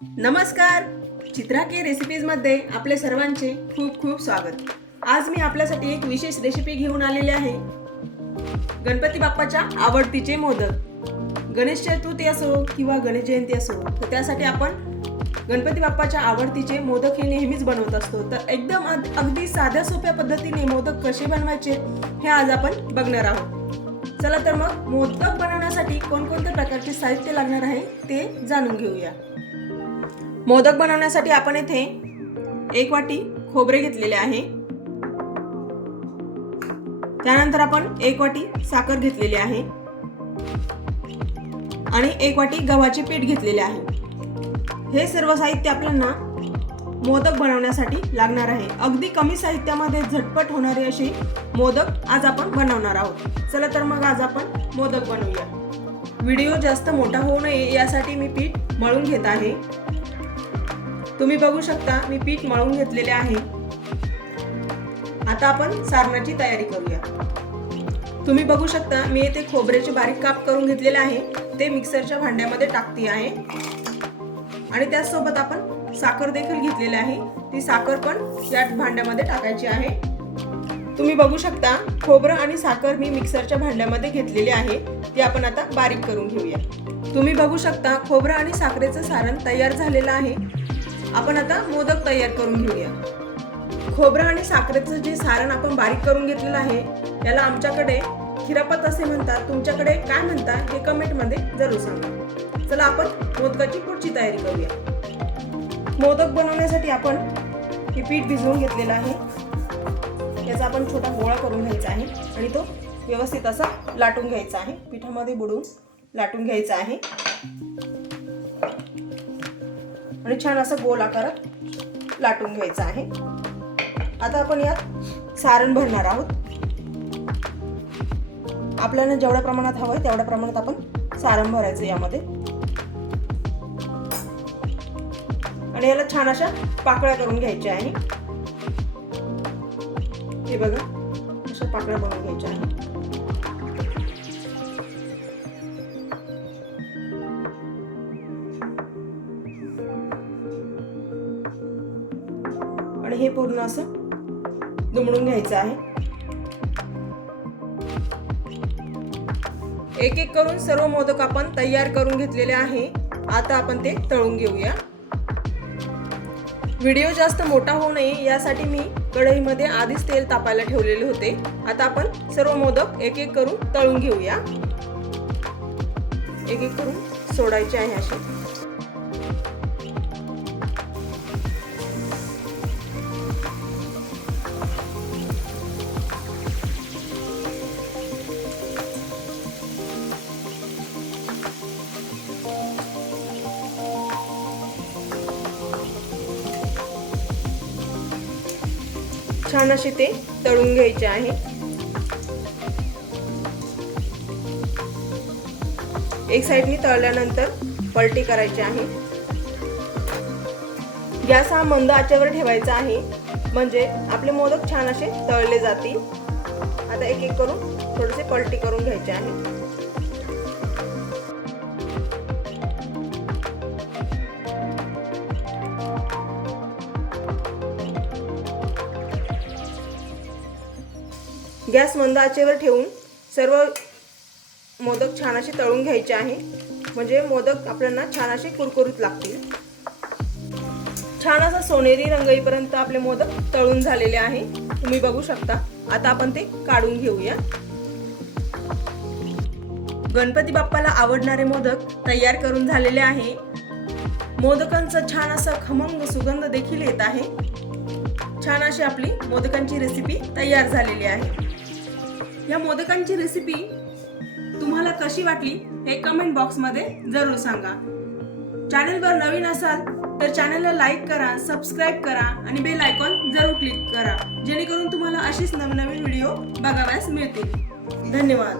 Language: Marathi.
नमस्कार. चित्रा के रेसिपीजमध्ये आपले सर्वांचे खूप खूप स्वागत. आज मी आपल्यासाठी एक विशेष रेसिपी घेऊन आलेली आहे. गणपती बाप्पाच्या आवडतीचे मोदक. गणेश चतुर्थी असो किंवा गणेश जयंती असो तर त्यासाठी आपण गणपती बाप्पाच्या आवडतीचे मोदक हे नेहमीच बनवत असतो. तर एकदम अगदी साध्या सोप्या पद्धतीने मोदक कसे बनवायचे हे आज आपण बघणार आहोत. चला तर मग मोदक बनवण्यासाठी कोणकोणत्या प्रकारचे साहित्य लागणार आहे ते जाणून घेऊया. मोदक बनवण्यासाठी आपण येथे एक वाटी खोबरे घेतलेले आहे. त्यानंतर आपण एक वाटी साखर घेतलेली आहे. आणि एक वाटी गव्हाचे पीठ घेतलेले आहे. हे सर्व साहित्य आपल्याला मोदक बनवण्यासाठी लागणार आहे. अगदी कमी साहित्यामध्ये झटपट होणारे असे मोदक आज आपण बनवणार आहोत. चला तर मग आज आपण मोदक बनवूया. व्हिडिओ जास्त मोठा होऊ नये यासाठी मी पीठ मळून घेत आहे. तुम्ही बघू शकता मी पीठ मळून घेतलेले आहे. आता आपण सारणाची तयारी करूया. तुम्ही बघू शकता मी येथे खोबऱ्याचे बारीक काप करून घेतलेले आहे. ते मिक्सरच्या भांड्यामध्ये टाकते आहे. आणि त्याचसोबत आपण साखर देखील घेतलेली आहे. ती साखर पण या भांड्यामध्ये टाकायची आहे. तुम्ही बघू शकता खोबरं आणि साखर मी मिक्सरच्या भांड्यामध्ये घेतलेली आहे. ती आपण आता बारीक करून घेऊया. तुम्ही बघू शकता खोबरं आणि साखरेचं सारण तयार झालेलं आहे. आपण आता मोदक तयार करून घेऊया. खोबरं आणि साखरेचं जे सारण आपण बारीक करून घेतलेलं आहे याला आमच्याकडे खिरापत असे म्हणतात. तुमच्याकडे काय म्हणतात हे कमेंटमध्ये जरूर सांगा. चला आपण मोदकाची पुढची तयारी करूया. मोदक बनवण्यासाठी आपण हे पीठ भिजवून घेतलेलं आहे. याचा आपण छोटा गोळा करून घ्यायचा आहे आणि तो व्यवस्थित असा लाटून घ्यायचा आहे. पिठामध्ये बुडवून लाटून घ्यायचा आहे. आणि छान असं गोल आकारात लाटून घ्यायचं आहे. आता आपण यात सारण भरणार आहोत. आपल्याला जेवढ्या प्रमाणात हवं आहे तेवढ्या प्रमाणात आपण सारण भरायचं यामध्ये. आणि याला छान अशा पाकळ्या करून घ्यायच्या आहे. हे बघा अशा पाकळ्या बनवून घ्यायच्या आहे. हे पूर्ण असं दुमडून घ्यायचं आहे. एक एक करून सर्व मोदक आपण तयार करून घेतलेले आहे. आता आपण ते तळून घेऊया. व्हिडिओ जास्त मोठा होऊ नये यासाठी मी कढईमध्ये आधीच तेल तापायला ठेवलेले होते. आता आपण सर्व मोदक एक एक करून तळून घेऊया. एक एक करून सोडायचे आहे असे. छान असे ते तळून घ्यायचे आहे. एक साईडनी तळल्यानंतर पलटी करायची आहे. गॅस हा मंद आचेवर ठेवायचा आहे. म्हणजे आपले मोदक छान असे तळले जातील. आता एक एक करून थोडेसे पलटी करून घ्यायचे आहे. गॅस मंद आचेवर ठेवून सर्व मोदक छान असे तळून घ्यायचे आहे. म्हणजे मोदक आपल्याला छान असे कुरकुरीत लागतील. छान असा सोनेरी रंग येईपर्यंत आपले मोदक तळून झालेले आहे. तुम्ही बघू शकता. आता आपण ते काढून घेऊया. गणपती बाप्पाला आवडणारे मोदक तयार करून झालेले आहे. मोदकांचा छान असा खमंग सुगंध देखील येत आहे. छान अशी आपली मोदकांची रेसिपी तयार झालेली आहे. या मोदकांची रेसिपी तुम्हाला कशी वाटली हे कमेंट बॉक्समध्ये जरूर सांगा. चॅनलवर नवीन असाल तर चॅनलला लाईक करा सबस्क्राईब करा आणि बेल आयकॉन जरूर क्लिक करा. जेणेकरून तुम्हाला अशीच नवनवीन व्हिडिओ बघाव्यास मिळतील. धन्यवाद.